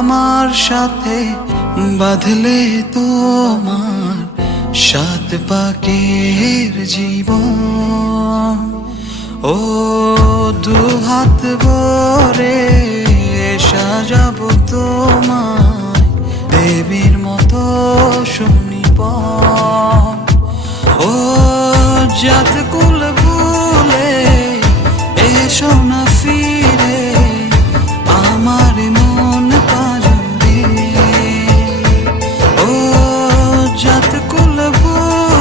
আমার সাথে বাঁধলে তোমার সাত পাকের জীবন। ও দুহাত ভরে সাজাবো তোমায় দেবীর মতো সুনিপন। ও জাত